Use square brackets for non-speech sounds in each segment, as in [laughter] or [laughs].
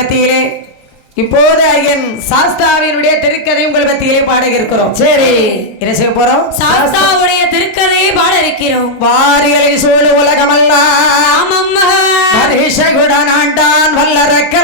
மத்தியிலே இப்போது ஐயன் சாஸ்தாவினுடைய திருக்கதை உங்கள் மத்தியிலே பாட இருக்கிறோம் சரி. என்ன செய்ய போறோம்? சாஸ்தாவுடைய திருக்கதையை பாட இருக்கிறோம் வாரியலை சூழ் உலகமல்லாம் ஆமம்மா ஹரிஷகுடன் ஆண்டான் வல்லரக்கல்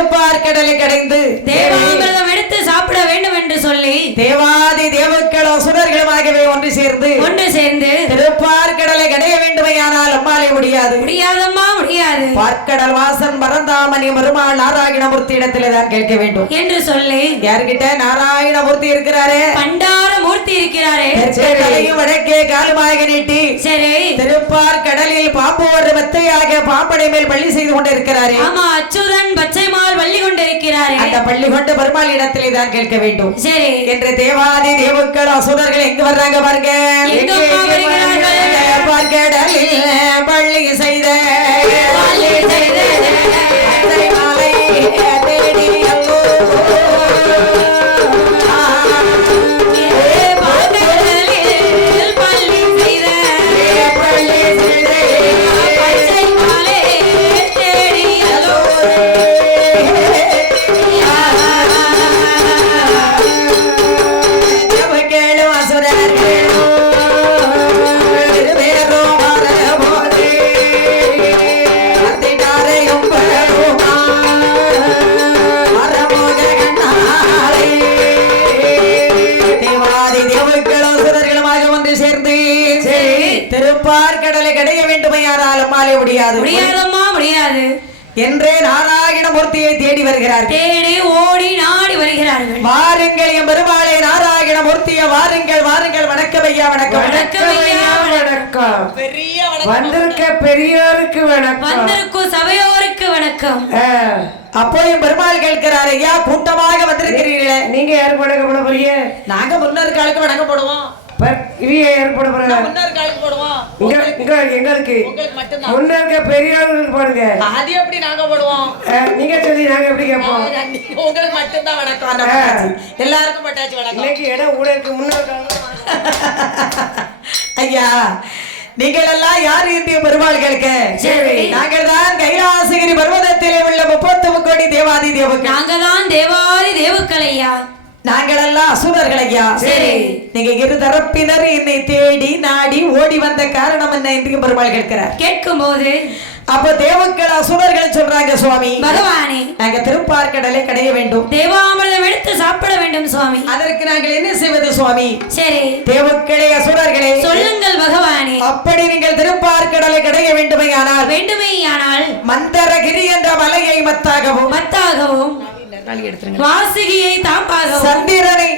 நாம திருப்பார்கடலை கடைந்து தேவாமிர்தம் எடுத்து சாப்பிட வேண்டும் என்று சொல்லி தேவாதி தேவக்கள் அசுரர்களுமாகவே ஒன்று சேர்ந்து ஒன்று சேர்ந்து திருப்பார்கடலை கடைய வேண்டுமையானால் அம்மாலே முடியாது. முடியாதம்மா. முடியாது. பார்க்கடல் வாசன் பரந்தாமணி மருமாள் நாராயணமூர்த்தி இடத்திலே தான் கேட்க வேண்டும். என்று சொல்லி. யார்கிட்ட நாராயணமூர்த்தி இருக்கிறாரே? பண்டார மூர்த்தி இருக்கிறாரே வடக்கே காலுமாக நீட்டி சரி. திருப்பார் கடலில் பாம்பு ஒரு மெத்தையாக பாம்படை மேல் பள்ளி செய்து கொண்டிருக்கிறாரே. ஆமா அச்சுதன் பச்சைமால் வள்ளி கொண்டிருக்கிறாரே. அந்த பள்ளி கொண்டு பெருமாள் இடத்திலே தான் கேட்க வேண்டும். சரி. என்று தேவாதி தேவுக்கள் அசுரர்கள் எங்க வர்றாங்க பாருங்க? பார்க்கடலில் பள்ளி செய்த பள்ளி என்றே நாராயணமூர்த்தியை தேடி வருகிறார்கள். தேடி ஓடி நாடி வருகிறார்கள். வாருங்கள் என் பெருமாளே நாராயணமூர்த்திய வாருங்கள் வாருங்கள். வணக்கம் ஐயா வணக்கம். வணக்கம் ஐயா, வணக்கம். பெரிய வந்திருக்க பெரியோருக்கு வணக்கம். வந்திருக்கும் சபையோருக்கு வணக்கம். அப்போ என் பெருமாள் கேட்கிறார் ஐயா கூட்டமாக வந்திருக்கிறீர்களே. நீங்க யாருக்கு வணக்கம் போட போறீங்க? நாங்க முன்னோர் காலுக்கு வணக்கம் போடுவோம். இங்க இங்க எங்களுக்கு. உங்களுக்கு மட்டும்தான். முன்ன இருக்க பெரியோர்களுக்கு போடுங்க. அது எப்படி நாங்க போடுவோம்? நீங்க சொல்லி நாங்க எப்படி கேட்போம்? உங்களுக்கு மட்டும்தான் வணக்கம். எல்லாருக்கும் பட்டாச்சு வணக்கம். இன்னைக்கு இடம் கூட [laughs] ஐயா நீங்கள் எல்லாம் யார் இந்திய பெருமாள் கேட்க சரி. நாங்கள் தான் கைலாசகிரி பர்வதத்திலே உள்ள முப்பத்து முக்கோடி தேவாதி தேவர்கள். நாங்க தான் தேவாதி தேவுக்கள் ஐயா. நாங்கள் எல்லாம் அசுரர்கள் ஐயா சரி. நீங்க இரு தரப்பினர் என்னை தேடி நாடி ஓடி வந்த காரணம் என்ன என்று பெருமாள் கேட்கிறார். கேட்கும் போது அப்ப தேவக்கள் அசுரர்கள் சொல்றாங்க சுவாமி. பகவானே நாங்க திருப்பார்கடலை கடைய வேண்டும். தேவாமிர்தம் எடுத்து சாப்பிட வேண்டும் சுவாமி. அதற்கு நாங்கள் என்ன செய்வது சுவாமி? சரி. தேவக்களே அசுரர்களே. சொல்லுங்கள் பகவானே. அப்படி நீங்கள் திருப்பார்கடலை கடைய வேண்டுமையானால் வேண்டுமேயானால் மந்தரகிரி என்ற மலையை மத்தாகவும் மத்தாகவும் வாசுகியை தாம்பாகவும் சந்திரனை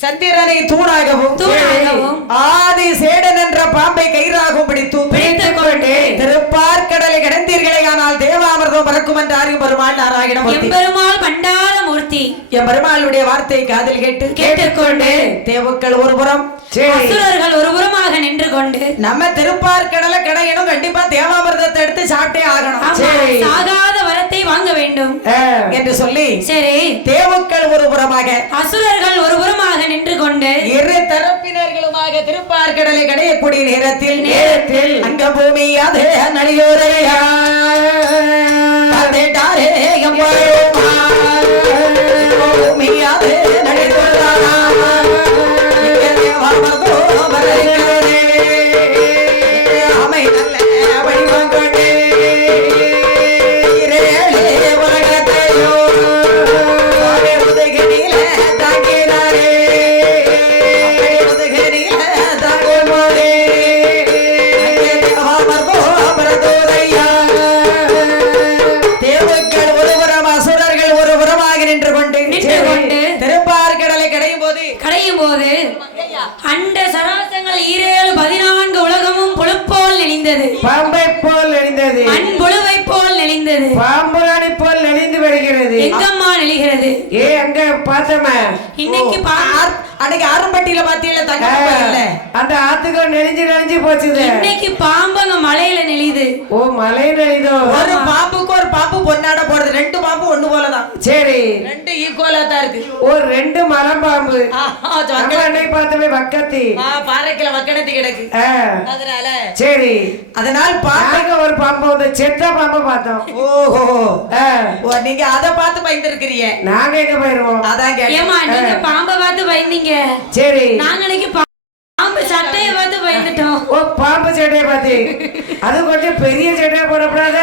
சந்திரனை தூணாகவும் தூணாகவும் ஆதி சேடன் என்ற பாம்பை கயிறாகவும் பிடித்து பிடித்துக் கொண்டு திருப்பார்கடலை கடந்தீர்களே ஆனால் தேவாமிர்தம் பறக்கும் என்று அறியும் பெருமாள் நாராயணமூர்த்தி. எம்பெருமாள் பண்டார மூர்த்தி என் பெருமாளுடைய வார்த்தை காதில் கேட்டு கேட்டுக்கொண்டு தேவுக்கள் ஒரு புறம் சரி அசுரர்கள் ஒரு புறமாக நின்று கொண்டு நம்ம திருப்பார்கடலை கடையணும் கண்டிப்பா தேவாமிர்தத்தை எடுத்து சாப்பிட்டே ஆகணும். சாகாத வரத்தை வாங்க வேண்டும். என்று சொல்லி சரி. தேவுக்கள் ஒரு புறமாக அசுரர்கள் ஒரு புறமாக நின்று கொண்டு இரு தரப்பினர்களுமாக திருப்பார்கடலை கடையக்கூடிய நேரத்தில் நேரத்தில் அங்க பூமி அது நடிகோரையா புழுவை போல் நெளிந்தது. மண் புழுவை போல் நெளிந்தது. பாம்புராணி போல் நெளிந்து வருகிறது. எங்கம்மா நெளிகிறது ஏ அங்க பார்த்தோமே இன்னைக்கு அன்னைக்கு ஆரம்பட்டியில பாத்தீங்களா தங்க இல்ல அந்த ஆத்துக்கு நெளிஞ்சு நெளிஞ்சு போச்சுது. இன்னைக்கு பாம்பங்க மலையில நெளியுது. ஓ மலை நெளிதோ ஒரு பாம்புக்கு ஒரு பாம்பு பொன்னாட போடுது ரெண்டு பாம்பு ஒண்ணு போலதான். சரி. ரெண்டு ஈக்குவலா தான் இருக்கு. ஒரு ரெண்டு நம்ம வக்கட- அன்னைக்கு பார்த்தோமே வக்கத்தி. ஆ, பாறைக்குள்ள வக்கணத்து கிடக்கு. அதனால சரி. அதனால் பாம்பு நாங்க ஒரு பாம்பு செத்த பாம்பை பார்த்தோம். ஓஹோ. ஓ, நீங்க அத பார்த்து பயந்துருக்கிறீங்க நாங்க எங்க போயிருவோம்? அதான் ஏமா நீங்க பாம்பை பார்த்து பயந்தீங்க. சரி. நாங்க இன்னைக்கு பாம்பு சட்டையை பார்த்து பயந்துட்டோம். ஓ பாம்பு சட்டையை பார்த்து. அது கொஞ்சம் பெரிய சட்டையா போடக்கூடாத?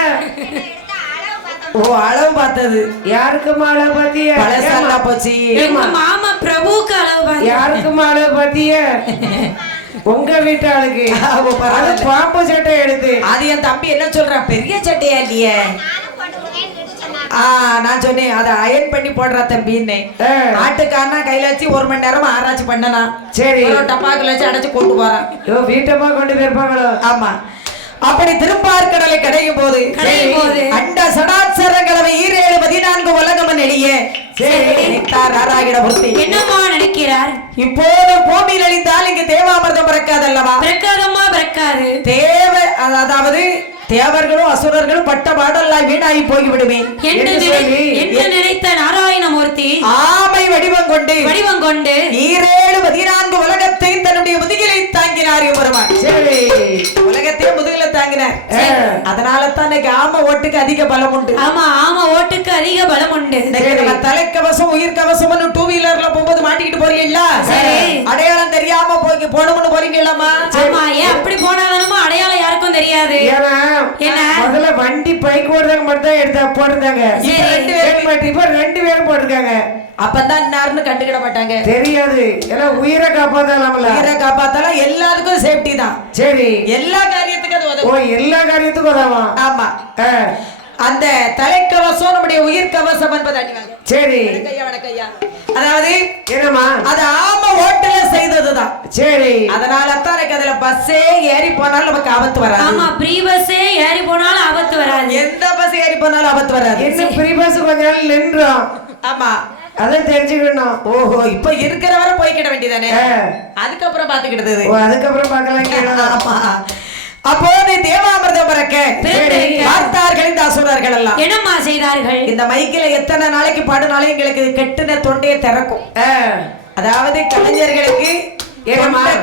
ஓ அளவு பார்த்தது. யாருக்கு மாலை பாத்திய பழசாலா போச்சு. எங்க மாமா பிரபுக்கு அளவு பார்த்து. யாருக்கு மாலை பாத்திய உங்க வீட்டு ஆளுக்கு. அது பாம்பு சட்டை எடுத்து. அது என் தம்பி என்ன சொல்றான் பெரிய சட்டையா இல்லையே? நான் சொன்னேன் அதை அயன் பண்ணி போடுறா தம்பின்னு. ஆட்டுக்காரனா கையில வச்சு ஒரு மணி நேரம் ஆராய்ச்சி பண்ணனா. சரி. ஒரு டப்பாக்குள்ள வச்சு அடைச்சு கொண்டு போறான். ஐயோ வீட்டம்மா கொண்டு போயிருப்பாங்களோ? ஆமா. அப்படி திருப்பார்கடலை கடையும் போது கடையும் போது. அண்ட சடாச்சர கலவை ஈரேழு பதினான்கு நாராயண மூர்த்தி என்னம்மா நினைக்கிறார்? இப்போது பூமியில் அழிந்தால் இங்கு தேவாமிர்தம் பிறக்காதல்லவா பிறக்காதம்மா பிறக்காது. தேவ அதாவது தேவர்களும் அசுரர்களும் பட்ட பாடல்லாய் வீணாகி போய்விடுமே. என்று நினைத்த நாராயணமூர்த்தி ஆமை வடிவம் கொண்டு வடிவம் கொண்டு ஈரேழு பதினான்கு உலகத்தை தன்னுடைய முதுகிலை தாங்கினார் பெருமாள் சரி. உலகத்தையே முதுகில தாங்கினார். அதனால தான் ஆமை ஓட்டுக்கு அதிக பலம் உண்டு. ஆமா ஆமா ஓட்டுக்கு அதிக பலம் உண்டு. தலைக்கவசம் உயிர் கவசம் டூ வீலர்ல போகும்போது மாட்டிக்கிட்டு போறீங்களா சரி. அடையாளம் தெரியாம போய் போகணும்னு போறீங்களாமா ஏன் அப்படி அடையாளம் என்ன? முதல்ல வண்டி பைக் ஓடுறவங்க மட்டும் தான் எடுத்தா போட்டிருந்தாங்க. இப்ப. ரெண்டு பேரும் போட்டிருக்காங்க. அப்பதான் இன்னாருன்னு கண்டுக்கிட மாட்டாங்க. தெரியாது. எல்லாம் உயிரை காப்பாத்தலாம்ல. உயிரை காப்பாத்தாலும் எல்லாருக்கும் சேஃப்டி தான். சரி. எல்லா காரியத்துக்கும் அது உதவும். எல்லா காரியத்துக்கும் உதவும். ஆமா. அந்த தலைக்கவசம் நம்முடைய உயிர் கவசம் என்பது அணிவாங்க. சரி. வணக்கய்யா அதாவது என்னம்மா? அது ஆம ஓட்டுல செய்ததுதான். சரி. அதனால தான் எனக்கு அதுல பஸ்ஸே ஏறி போனாலும் நமக்கு ஆபத்து வராது. ஆமா ப்ரீ பஸ்ஸே ஏறி போனாலும் ஆபத்து வராது. எந்த பஸ் ஏறி போனாலும் ஆபத்து வராது. இன்னும் ஃப்ரீ பஸ் கொஞ்ச நாள் நின்றோம் ஆமா. அதான் தெரிஞ்சுக்கணும் ஓஹோ இப்ப இருக்கிற வரை போய்க்கிட வேண்டியதானே. அதுக்கப்புறம் பாத்துக்கிட்டது அதுக்கப்புறம் பார்க்கலாம் ஆமா. அப்போது தேவாமிர்தம் பிறக்க. பார்த்தார்கள் இந்த அசுரர்கள் எல்லாம் என்னம்மா செய்தார்கள்? இந்த மைக்கில எத்தனை நாளைக்கு பாடினாலும் எங்களுக்கு கெட்டுன தொண்டையை திறக்கும். அதாவது கலைஞர்களுக்கு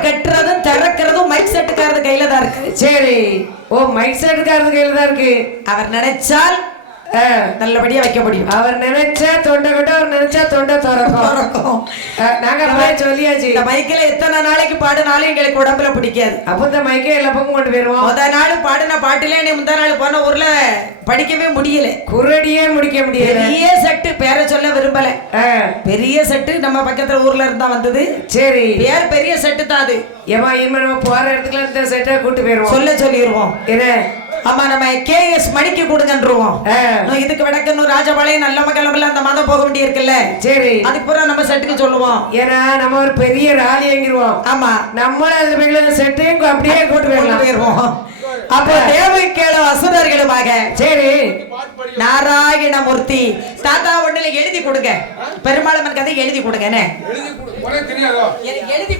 கட்டுறதும் திறக்கிறதும் மைக் செட்டுக்காரது கையில தான் இருக்கு. சரி. ஓ மைக் செட்டுக்காரது கையில தான் இருக்கு. அவர் நினைச்சால் நல்லபடியா வைக்க முடியும். அவர் நினைச்சா தொண்டை கட்ட அவர் நினைச்சா தொண்டை திறக்கும். திறக்கும். நாங்க சொல்லியாச்சு. இந்த மைக்கில எத்தனை நாளைக்கு பாடினாலும் எங்களுக்கு உடம்புல பிடிக்காது. அப்ப இந்த மைக்கே எல்லா பக்கம் கொண்டு போயிருவோம். முத நாள் பாடின பாட்டுல நீ முந்தா நாள் போன ஊர்ல படிக்கவே முடியல. குரடியே முடிக்க முடியல. பெரிய செட்டு பேரை சொல்ல விரும்பல. பெரிய செட்டு நம்ம பக்கத்துல ஊர்ல இருந்தா வந்தது. சரி. பேர் பெரிய செட்டு தான் அது. ஏமா இனிமே நம்ம போற இடத்துக்குலாம் இந்த செட்டை கூட்டு போயிருவோம். சொல்ல சொல்லிடுவோம் என்ன? ஆமா நம்ம கேஎஸ் மணிக்கு கொடுங்கன்றுவோம். ஆ, இன்னும் இதுக்கு விடக்கணும் ராஜபாளையம் நல்ல மக்கள் அந்த மாதம் போக வேண்டியிருக்குல்ல. சரி. அதுக்கு பூரா நம்ம செட்டுக்கு சொல்லுவோம். ஏன்னா நம்ம ஒரு பெரிய ராலி எங்கிருவோம் ஆமா. நம்மளும் அது செட்டையும் அப்படியே கூட்டு போயிடலாம். போயிருவோம் அப்போ தேவைக்கேளு அசுரர்களுமாக சரி நாராயணமூர்த்தி தாத்தா ஒண்ணுல எழுதி கொடுங்க. பெருமாளம்மன் கதை எழுதி கொடுங்க எழுதி.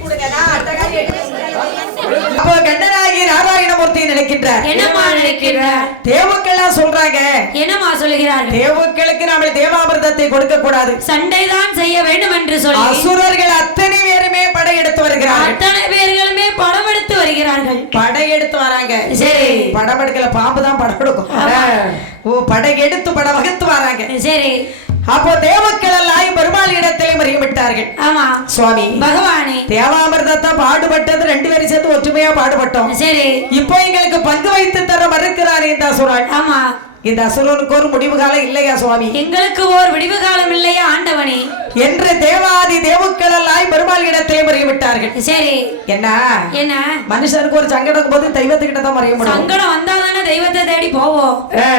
அப்போ கண்டனாகி நாராயணமூர்த்தி நினைக்கின்றார். என்னம்மா நினைக்கிறார் தேவுக்கெல்லாம் சொல்றாங்க. என்னம்மா சொல்லுகிறார்கள்? தேவுக்களுக்கு நாம தேவாமிர்தத்தை கொடுக்க கூடாது சண்டைதான் செய்ய வேண்டும் என்று சொல்லி அசுரர்கள் அத்தனை பேருமே படையெடுத்து வருகிறார்கள். அத்தனை பேர்களுமே படம் எடுத்து வருகிறார்கள் படையெடுத்து வராங்க. சரி. படம் எடுக்கல பாம்பு தான் படம் எடுக்கும். ஓ படை எடுத்து படம் வகுத்து வராங்க. சரி. அப்போ தேவக்கள் எல்லாம் பெருமாள் இடத்திலே மறியமிட்டார்கள். ஆமா. சுவாமி பகவானே. தேவாமிர்தத்தை பாடுபட்டது ரெண்டு பேரும் சேர்த்து ஒற்றுமையா பாடுபட்டோம். சரி. இப்போ எங்களுக்கு பங்கு வைத்து தர மறுக்கிறார் இந்த அசுரன் ஆமா. இந்த அசுரனுக்கு ஒரு முடிவு காலம் இல்லையா சுவாமி? எங்களுக்கு ஓர் விடிவு காலம் இல்லையா ஆண்டவனே? என்று தேவாதி தேவுக்கள் எல்லாம் பெருமாள் இடத்திலே மறியமிட்டார்கள் சரி. என்ன? என்ன? மனுஷனுக்கு ஒரு சங்கடம் போது தெய்வத்துக்கிட்ட தான் மறைய முடியும். சங்கடம் வந்தாதானே தெய்வத்தை தேடி போவோம்.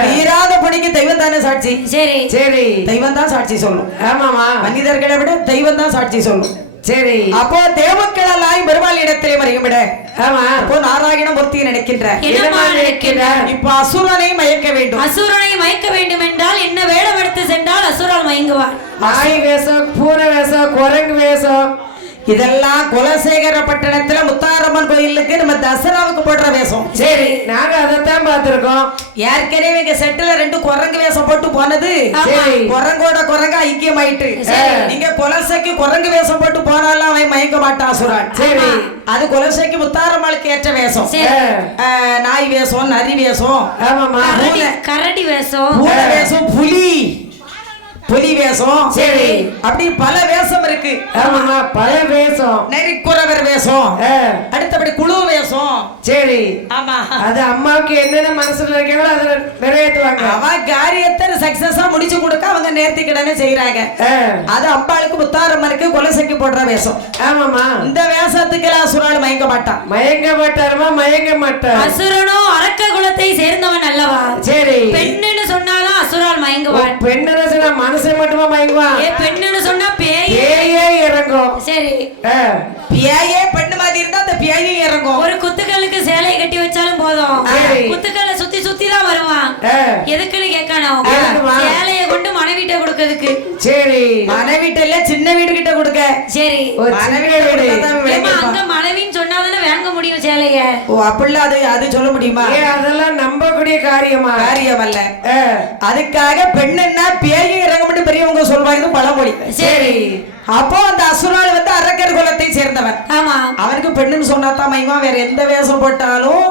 தீராத பணிக்கு தெய்வம் தானே சாட்சி? சரி. சரி. தெய்வம் தான் சாட்சி சொல்லும். ஆமாமா மனிதர்களை விட தெய்வம் தான் சாட்சி சொல்லும். சரி. அப்போ தேவக்கள் எல்லாம் பெருமாள் இடத்திலே மறையுமிட. ஆமா. அப்போ நாராயணமூர்த்தி நினைக்கின்றார் என்னம்மா நினைக்கிறார் இப்ப அசுரனை மயக்க வேண்டும். அசுரனை மயக்க வேண்டும் என்றால் என்ன வேடம் எடுத்து சென்றால் நாய் வேஷம் பூனை வேஷம் குரங்கு வேஷம் இதெல்லாம் குலசேகர பட்டணத்துல முத்தாரம்மன் கோயிலுக்கு நம்ம தசராவுக்கு போடுற வேஷம். சரி நாங்க அதைத்தான் பார்த்திருக்கோம். ஏற்கனவே இங்க செட்டுல ரெண்டு குரங்கு வேஷம் போட்டு போனது. சரி. குரங்கோட குரங்க ஐக்கியமாயிட்டு. நீங்க குலசைக்கு குரங்கு வேஷம் போட்டு போனாலும் அவன் மயங்க மாட்டான் சுரான் சரி. அது குலசைக்கு முத்தாரம்மளுக்கு ஏற்ற வேஷம். நாய் வேஷம் நரி வேஷம். ஆமாமா கரடி கரடி வேஷம். பூனை வேஷம் புலி. புலி வேஷம். சரி. அப்படி பல வேஷம் இருக்கு. ஆமாமா பல வேஷம். நெறிக்குறவர் வேஷம். அடுத்தபடி குழு வேஷம். சரி. ஆமா. அது அம்மாவுக்கு என்னென்ன மனசுல இருக்காங்களோ அதுல நிறைவேற்றுவாங்க. அவன் காரியத்தை சக்சஸா முடிச்சு கொடுக்க அவங்க நேர்த்திக்கிடனே செய்யறாங்க ஆ, அது அம்பாளுக்கு முத்தாரம்மனுக்கு கொலசைக்கு போடுற வேஷம். ஆமாமா இந்த வேஷத்துக்கு எல்லாம் சுரால் மயங்க மாட்டான். மயங்க மாட்டாருமா? மயங்க மாட்டார். அசுரனோ அரக்க குலத்தை சேர்ந்தவன் அல்லவா? சரி. பெண்ணுன்னு சொன்னாதான் அசுரால் மயங்குவான் பெண்ணு சொன்னா மனுஷன் மட்டுமா மயங்குவான்? ஏ பெண்ணுன்னு சொன்னா பேய். பேயே இறங்கும். சரி. ஆ, பியாயே பெண்ணு மாதிரி இருந்தா அந்த பியாயும் இறங்கும். ஒரு குத்துக்களுக்கு சேலை கட்டி வச்சாலும் போதும். குத்துக்களை சுத்தி சுத்தி தான் வருவான். எதுக்குன்னு கேட்கணும்? சேலைய மனைவிட்ட கொடுக்கறதுக்கு. சரி. மனைவிட்ட இல்ல சின்ன வீடு கிட்ட கொடுக்க. சரி. சின்ன வீடு. அங்க மனைவின்னு சொன்னாதானே வாங்க முடியும் சேலைய? ஓ அப்படிலாம் அது அது சொல்ல முடியுமா? ஏ அதெல்லாம் நம்பக்கூடிய காரியமா? காரியம் அல்ல. அதுக்காக பெண்ணுன்னா பேயும் இறங்க மட்டும் பெரியவங்க சொல்வாங்க பழமொழி. சரி. அப்போ அந்த அசுரால் வந்து அரக்கர் குலத்தை சேர்ந்தவன். ஆமா. அவனுக்கு பெண்ணுன்னு சொன்னா தான் மயங்குவான் வேற எந்த வேஷம் போட்டாலும்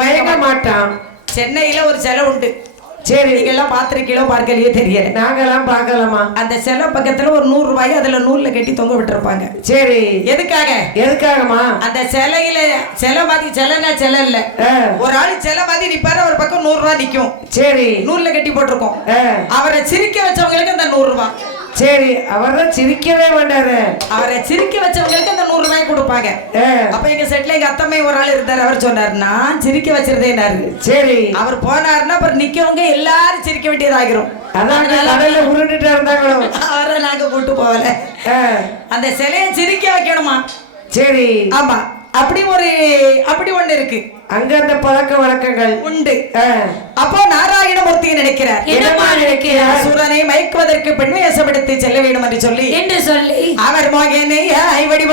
மயங்க மாட்டான். சென்னையில ஒரு சிலை உண்டு. சரி நீங்க எல்லாம் பார்த்திருக்கீங்களோ பார்க்கலையோ தெரியல. நாங்கெல்லாம் பார்க்கலாமா அந்த சிலை பக்கத்துல ஒரு நூறு ரூபாய் அதுல நூல்ல கட்டி தொங்க விட்டுருப்பாங்க. சரி. எதுக்காக? எதுக்காகமா அந்த சிலையில சிலை மாதிரி சிலைனா சிலை இல்ல. ஒரு ஆள் சிலை மாதிரி நிப்பாரு ஒரு பக்கம் நூறு ரூபாய் நிக்கும். சரி. நூல்ல கட்டி போட்டிருக்கோம். அவரை சிரிக்க வச்சவங்களுக்கு அந்த நூறு ரூபாய் சரி அவர் தான் சிரிக்கவே மாட்டாரு. அவரை சிரிக்க வச்சவங்களுக்கு அந்த நூறு ரூபாய் கொடுப்பாங்க. அப்ப எங்க செட்ல எங்க அத்தம்மை ஒரு ஆள் இருந்தார். அவர் சொன்னார் நான் சிரிக்க வச்சிருந்தேனாரு சரி. அவர் போனாருன்னா அப்புறம் நிக்கவங்க எல்லாரும் சிரிக்க வேண்டியதாகிரும். அதான் கடல்ல உருண்டுட்டு இருந்தாங்களோ? அவரை நாங்க கூட்டு போகல. அந்த சிலையை சிரிக்க வைக்கணுமா? சரி. ஆமா. அப்படி ஒரு அப்படி ஒண்ணு இருக்கு. அங்க அந்த பழக்க வழக்கங்கள். உண்டு. அப்போ நாராயணமூர்த்தி நினைக்கிறார். என்னம்மா நினைக்கிறார்? அசுரனை மயக்குவதற்கு பெண் வேஷப்படுத்தி செல்ல வேண்டும் என்று சொல்லி. என்று சொல்லி. அவர் மகனை ஐவடி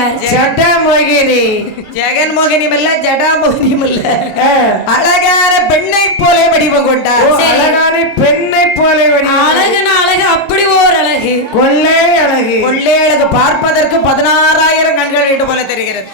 அவதாரம் எடுக்கிறார் சட்ட மோகினி ஜெகன் மோகினியும் இல்ல ஜடா மோகினியும் இல்ல அழகான பெண்ணை போல வடிவம் கொண்டார் அழகான பெண்ணை போல வடிவம். அழகுன அழகு அப்படி ஓர் அழகு. கொள்ளை அழகு. கொள்ளை அழகு பார்ப்பதற்கு பதினாறாயிரம் கண்கள் போல தெரிகிறது.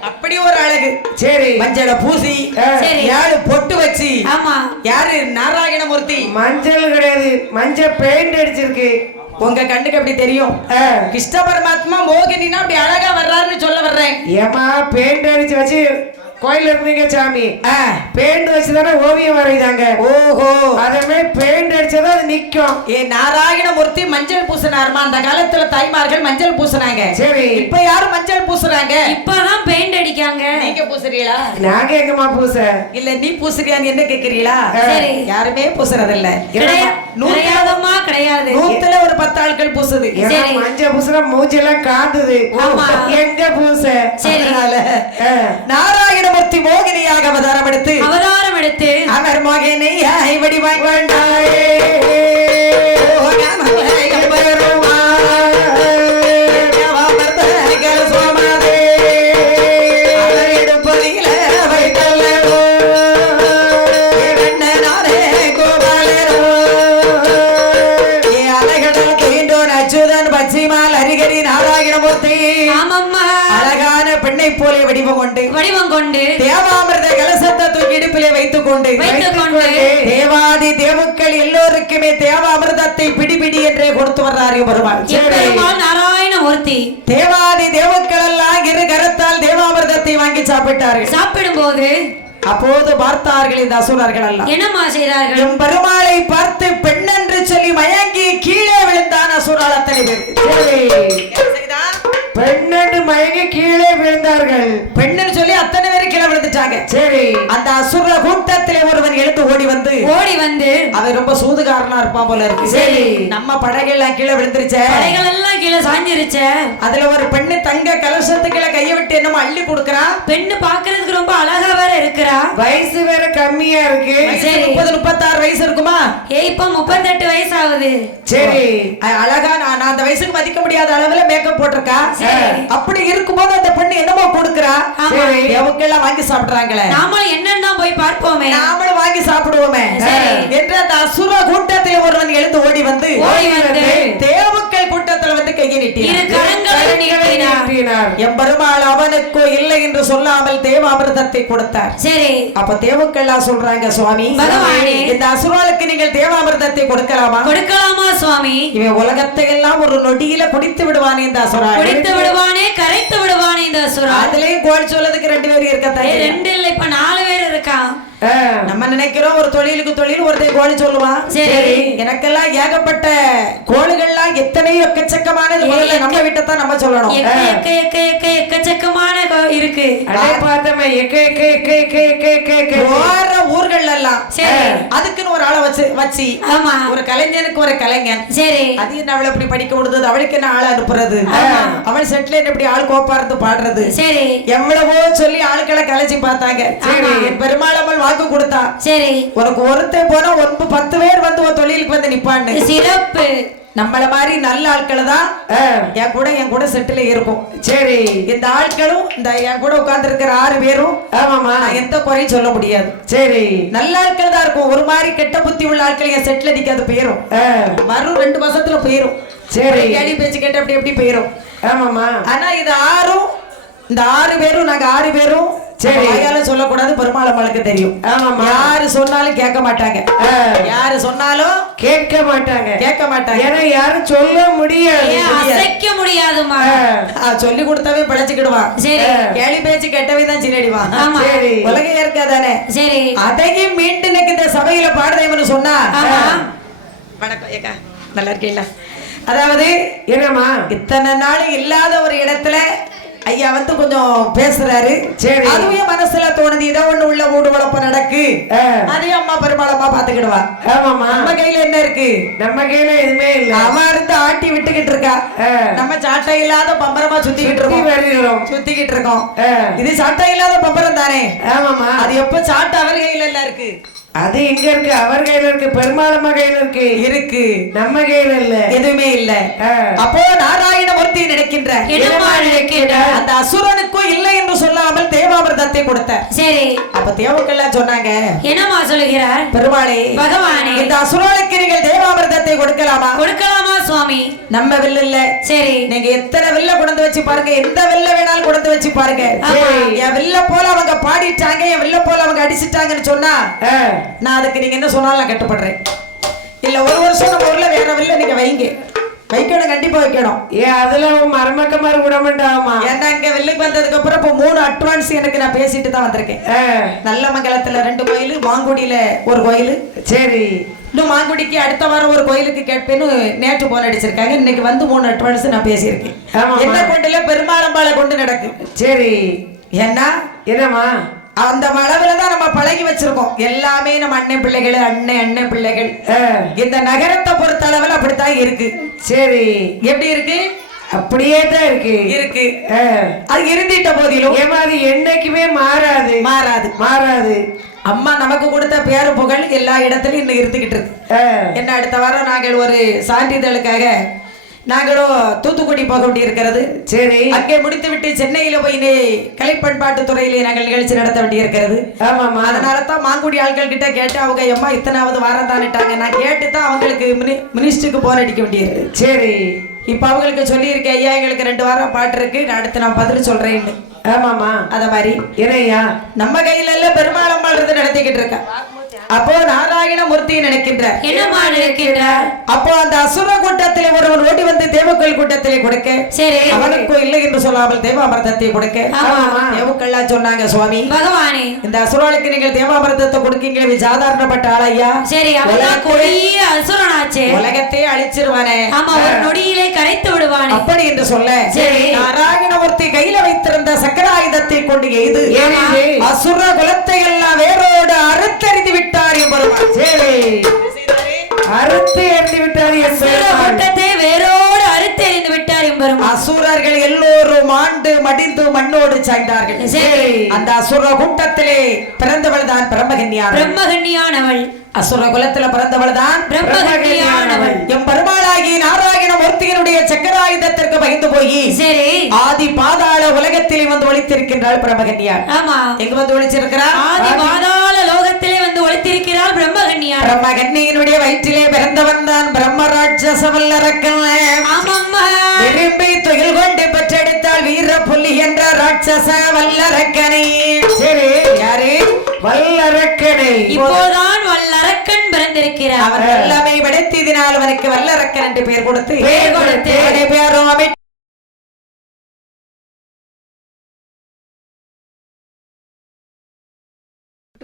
அப்படி ஒரு அழகு. சரி. மஞ்சள பூசி. யாரு பொட்டு வச்சு? ஆமா. யாரு? நாராயணமூர்த்தி. மஞ்சள் கிடையாது. மஞ்சள் பெயிண்ட் அடிச்சிருக்கு. உங்க கண்ணுக்கு எப்படி தெரியும்? ஆ, கிருஷ்ண பரமாத்மா மோகினினா அப்படி அழகா வர்றாருன்னு சொல்ல வர்றேன். ஏமா பெயிண்ட் அடிச்சு வச்சு கோயில்ல இருந்தீங்க சாமி. ஆ, பெயிண்ட் வச்சு தானே ஓவியம் வரைதாங்க ஓஹோ. அதே பெயிண்ட் அடிச்சதா அது நிக்கும். ஏ நாராயணமூர்த்தி மஞ்சள் பூசினாருமா? அந்த காலத்துல தாய்மார்கள் மஞ்சள் பூசினாங்க. சரி. இப்ப யாரும் மஞ்சள் பூசுறாங்க? இப்பதான் பூசுறீங்களா? நாங்க எங்கம்மா பூச? இல்ல நீ பூசுறியான்னு என்ன கேக்குறீங்களா? சரி. யாருமே கிடையா- நூத்துல கிடையாதம்மா கிடையாது. நூத்துல ஒரு பத்து ஆட்கள் பூசுது. பூசுனா மூஞ்செல்லாம் காந்துது. ஆமா. எங்க பூச? அதனால நாராயணமூர்த்தி மோகினியாக அவதாரம் எடுத்து அவதாரம் எடுத்து அவர் மகனை ஐவடி வாங்கண்டாரே ஆமம்மா. அழகான பெண்ணை போலே வடிவம் கொண்டு வடிவம் கொண்டு தேவாமிர்த கலசத்தை தூக்கி இடுப்பிலே வைத்துக் கொண்டு வைத்துக் கொண்டு தேவாதி தேவுக்கள் எல்லோருக்குமே தேவாமிர்தத்தை பிடிபிடி என்றே கொடுத்து வர்றாரு பெருமாள் நாராயணமூர்த்தி தேவாதி தேவுக்கள் எல்லாம் இரு கரத்தால் தேவாமிர்தத்தை வாங்கி சாப்பிட்டார்கள். சாப்பிடும்போது அப்போது பார்த்தார்கள் இந்த அசுரர்கள் எல்லாம். என்னம்மா செய்தார்கள் எம் பெருமாளை பார்த்து பெண் என்று சொல்லி மயங்கி கீழே விழுந்தான் அசுரால் அத்தனை பேர்? பெண்ணென்று மயங்கி கீழே விழுந்தார்கள். பெண்ணுன்னு சொல்லி அத்தனை பேரும் கீழே விழுந்துட்டாங்க. சரி. அந்த அசுர கூட்டத்திலே ஒருவன் எழுந்து ஓடி வந்து ஓடி வந்து அவன் ரொம்ப சூதுகாரனா இருப்பான் போல இருக்கு. சரி. நம்ம படகெல்லாம் கீழே விழுந்துருச்சே. படைகள் எல்லாம் கீழே சாஞ்சிருச்ச. அதுல ஒரு பெண்ணு தங்க கலசத்துக்குள்ள கைய விட்டு என்னமோ அள்ளி கொடுக்கறான் பெண்ணு வேற இருக்கிறா? வயசு வேற கம்மியா இருக்கு. சரி. முப்பது முப்பத்தாறு வயசு இருக்குமா? ஏ இப்ப முப்பத்தெட்டு வயசு ஆகுது சரி அழகா நான் அந்த வயசுக்கு மதிக்க முடியாத அளவுல மேக்கப் போட்டிருக்கா. அப்படி இருக்கும்போது அந்த பெண்ணு என்னமோ கொடுக்கறா. எல்லாம் வாங்கி சாப்பிடுறாங்களே? நாமளும் என்னன்னு போய் பார்ப்போமே. நாமளும் வாங்கி சாப்பிடுவோமே. என்று அந்த அசுர கூட்டத்தில் ஒருவன் எழுந்து ஓடி வந்து ஓடி வந்து தேவுக்கள் கூட்டத்துல வந்து கையை நீட்டினார். எம்பெருமாள் அவனுக்கோ இல்லை என்று சொல்லாமல் தேவாமிர்தத்தை கொடுத்தார். சரி. அப்ப தேவுக்கெல்லாம் சொல்றாங்க சுவாமி. பகவானே. இந்த அசுராளுக்கு நீங்கள் தேவாமிர்தத்தை கொடுக்கலாமா? கொடுக்கலாமா சுவாமி? இவன் உலகத்தை எல்லாம் ஒரு நொடியில குடித்து விடுவானே இந்த அசுராள் குடித்து விடுவானே கரைத்து விடுவானே இந்த சுறா அதுலயும் கோல் சொல்லதுக்கு ரெண்டு ஏய், இருக்கத்தான்? ரெண்டு இல்ல இப்ப நாலு பேர் இருக்கான் நம்ம நினைக்கிறோம் ஒரு தொழிலுக்கு தொழில் ஒருத்தன் கோழி சொல்லுவான். சரி. எனக்கெல்லாம் ஏகப்பட்ட கோளுகள்லாம் எத்தனையோ எக்கச்சக்கமானது முதல்ல நம்ம வீட்டை தான் நம்ம சொல்லணும். எக்க எக்க எக்க எக்க எக்கச்சக்கமான இருக்கு. அடே. பார்த்தமே எக்க எக்க எக்க எக்க எக்க எக்க எக்க. போற ஊர்கள் எல்லாம் சரி. அதுக்குன்னு ஒரு ஆளை வச்சு வச்சு. ஆமா. ஒரு கலைஞனுக்கு ஒரு கலைஞன். சரி. அது என்ன அவளை இப்படி படிக்க விடுறது அவளுக்கு என்ன ஆள் அனுப்புறது? ஆமா. அவள் செட்ல என்ன இப்படி ஆள் கோப்பா இருந்து பாடுறது? சரி. எவ்வளவோ சொல்லி ஆட்களை கலைச்சு பார்த்தாங்க. சரி. பெருமாளம்மல் வாக்கு கொடுத்தா. சரி. உனக்கு ஒருத்தன் போனா ஒன்பது பத்து பேர் வந்து உன் தொழிலுக்கு வந்து நிப்பான்னு சிறப்பு. நம்மள மாதிரி நல்ல ஆட்களை தான் என் கூட என் கூட செட்டில் இருக்கும். சரி. இந்த ஆட்களும் இந்த என் கூட உட்கார்ந்து இருக்கிற ஆறு பேரும் ஆமாமா நான் எந்த குறையும் சொல்ல முடியாது. சரி. நல்ல ஆட்கள் தான் இருக்கும். ஒரு மாதிரி கெட்ட புத்தி உள்ள ஆட்கள் என் செட்டில் நிக்காது போயிரும். வரும் ரெண்டு மாசத்துல போயிரும். சரி. கேள்வி பேச்சு கேட்டு அப்படி எப்படி போயிரும். ஆமாமா ஆனா இது ஆறும் இந்த ஆறு பேரும் நாங்க ஆறு பேரும் சரி. வாயால சொல்லக்கூடாது பெருமாளம்மளுக்கு தெரியும். ஆமாமா. யாரு சொன்னாலும் கேட்க மாட்டாங்க. யாரு சொன்னாலும் கேட்க மாட்டாங்க. கேட்க மாட்டாங்க. ஏன்னா யாரும் சொல்ல முடியாது. அசைக்க முடியாதுமா சொல்லி கொடுத்தவே பிழைச்சுக்கிடுவான். சரி. கேலி பேச்சு கெட்டவே தான் சின்னடிவான் ஆமா. சரி. உலகம் இருக்காதானே சரி. அதையும் மீண்டு இன்னைக்கு இந்த சபையில பாடுதேவன்னு சொன்னா. வணக்கம் ஏக்கா. நல்லா இருக்கீங்களா? அதாவது என்னம்மா? இத்தனை நாள் இல்லாத ஒரு இடத்துல ஐயா வந்து கொஞ்சம் பேசுறாரு. சரி. அதுவே மனசுல தோணுது ஏதோ ஒண்ணு உள்ள மூடு வளப்ப நடக்கு. அதையும் அம்மா பெருமாளம்மா பாத்துக்கிடுவா ஆமாமா நம்ம கையில என்ன இருக்கு? நம்ம கையில எதுவுமே இல்ல. அவ இருந்து ஆட்டி விட்டுக்கிட்டு இருக்கா. நம்ம சாட்டை இல்லாத பம்பரமா சுத்திக்கிட்டு சுத்தி இருக்கோம் சுத்திக்கிட்டு இருக்கோம். இது சாட்டை இல்லாத பம்பரம் தானே? ஆமாமா அது எப்ப சாட்டை அவர் கையில எல்லாம் இருக்கு? அது எங்க இருக்கு அவர் கையில இருக்கு பெருமாளம்மா கையில இருக்கு. இருக்கு. நம்ம கையில இல்ல. எதுவுமே இல்ல. அப்போ நாராயணமூர்த்தி அந்த அசுரனுக்கும் இல்லை என்று சொல்லாமல் தேவாமிர்தத்தை கொடுத்த சரி. அப்ப தேவக்கெல்லாம் சொன்னாங்க என்னமா சொல்லுகிறார்? பெருமாளே பகவானே. இந்த அசுரனுக்கு நீங்கள் தேவாமிர்தத்தை கொடுக்கலாமா? கொடுக்கலாமா சுவாமி? நம்ம வில்லு இல்ல சரி. நீங்க எத்தனை வில்ல கொண்டு வச்சு பாருங்க எந்த வில்ல வேணாலும் கொண்டு வச்சு பாருங்க. என் வில்ல போல அவங்க பாடிட்டாங்க என் வில்ல போல அவங்க அடிச்சிட்டாங்கன்னு சொன்னா நான் அதுக்கு நீங்க என்ன சொன்னாலும் கட்டுப்படுறேன். இல்ல ஒரு வருஷம் நம்ம ஊர்ல வேற வில்ல நீங்க வைங்க. வைக்கணும் கண்டிப்பா வைக்கணும். ஏன் அதுல உன் மருமக்க மாதிரி விட மாட்டாமா ஏன்னா இங்க வில்லுக்கு வந்ததுக்கு அப்புறம் இப்போ மூணு அட்வான்ஸ் எனக்கு நான் பேசிட்டு தான் வந்திருக்கேன். ஆ, நல்லமங்கலத்துல ரெண்டு கோயில் மாங்குடியில ஒரு கோயில். சரி. இன்னும் மாங்குடிக்கு அடுத்த வாரம் ஒரு கோயிலுக்கு கேட்பேன்னு நேற்று போன் அடிச்சிருக்காங்க. இன்னைக்கு வந்து மூணு அட்வான்ஸ் நான் பேசியிருக்கேன். என்ன கொண்டுல பெருமாளம்பாளை கொண்டு நடக்கு? சரி. ஏன்னா என்னம்மா? அந்த அளவுல தான் நம்ம பழகி வச்சிருக்கோம். எல்லாமே நம்ம அண்ணன் பிள்ளைகள் அண்ணன் அண்ணன் பிள்ளைகள். இந்த நகரத்தை பொறுத்த அளவுல அப்படித்தான் இருக்கு. சரி. எப்படி இருக்கு? அப்படியே தான் இருக்கு. இருக்கு. அது இருந்திட்ட போதிலும் ஏம்மா அது என்னைக்குமே மாறாது. மாறாது. மாறாது. அம்மா நமக்கு கொடுத்த பேரு புகழ் எல்லா இடத்துலயும் இன்னும் இருந்துகிட்டு இருக்கு. என்ன அடுத்த வாரம் நாங்கள் ஒரு சான்றிதழுக்காக நாங்களும் தூத்துக்குடி போக வேண்டி இருக்கிறது சரி. அங்கே முடித்துவிட்டு சென்னையில போய் இனி கலை பண்பாட்டு துறையிலே நாங்கள் நிகழ்ச்சி நடத்த வேண்டி இருக்கிறது ஆமாமா அதனால தான் மாங்குடி ஆட்கள் கிட்ட கேட்டு அவங்க எம்மா இத்தனாவது வாரம் தானிட்டாங்க நான் கேட்டு தான் அவங்களுக்கு மினி- மினிஸ்டருக்கு போன் அடிக்க வேண்டியிருக்கு. சரி. இப்ப அவங்களுக்கு சொல்லியிருக்கேன் ஐயா எங்களுக்கு ரெண்டு வாரம் பாட்டு இருக்கு. நான் அடுத்து நான் பதில் சொல்றேன்னு. ஆமாமா அத மாதிரி. என்னய்யா? நம்ம கையில எல்லாம் பெருமாளம்மாள் இருந்து நடத்திக்கிட்டு இருக்கா. அப்போ நாராயணமூர்த்தி நினைக்கின்றார். என்னம்மா நினைக்கின்றார்? அப்போ அந்த அசுர கூட்டத்திலே ஒருவன் ஓடி வந்து தேவக்கோயில் கூட்டத்திலே கொடுக்க சரி. அவனுக்கோ இல்லை என்று சொல்லாமல் தேவாமிரதத்தை கொடுக்க. தேவுக்கள்லாம் சொன்னாங்க சுவாமி. பகவானே. இந்த அசுராளுக்கு நீங்கள் தேவாமிரதத்தை கொடுக்கீங்க இது சாதாரணப்பட்ட ஆளையா? சரி கொடிய அசுரனாச்சே. உலகத்தையே அழிச்சிருவானே. ஆமா ஒரு நொடியிலே கரைத்து விடுவானே. அப்படி என்று சொல்ல சரி. நாராயணமூர்த்தி கையில வைத்திருந்த சக்கராயுதத்தை கொண்டு எய்து. அசுர குலத்தை எல்லாம் வேரோடு அறுத்தறிந்து விட்டார் சரி அறுத்து எறிந்து விட்டாரு. கூட்டத்தை வேரோடு அறுத்தெறிந்து விட்டார் எம்பெருமான் அசுரர்கள் எல்லோரும் ஆண்டு மடிந்து மண்ணோடு சாய்ந்தார்கள். சரி. அந்த அசுர கூட்டத்திலே பிறந்தவள் தான் பிரம்மகன்யார் பிரம்மகன்னியானவள். அசுர குலத்துல பிறந்தவள் தான் பிரம்மகன்னியானவள். எம் பெருமாளாகி நாராயண மூர்த்தியினுடைய சக்கராயுதத்திற்கு பயந்து போய் சரி ஆதி பாதாள உலகத்திலே வந்து ஒளித்திருக்கின்றாள் பிரம்மகன்யார் ஆமா. எங்க வந்து ஒளிச்சிருக்கிறார் ஆதி பாதாள பிரம்மகன்னியினுடைய வயிற்றிலே பிறந்தவன் தான் பிரம்ம ராட்சச வல்லரக்கன் விரும்பி துயில் கொண்டு பெற்றெடுத்தால் வீர புலி என்ற ராட்சச வல்லரக்கனை சரி யாரு? வல்லரக்கனை. இப்போதான் வல்லரக்கன் பிறந்திருக்கிறார். அவர் எல்லாமே படைத்ததினால் அவனுக்கு வல்லரக்கன் என்று பெயர் கொடுத்து பெயர் கொடுத்து. பேரும்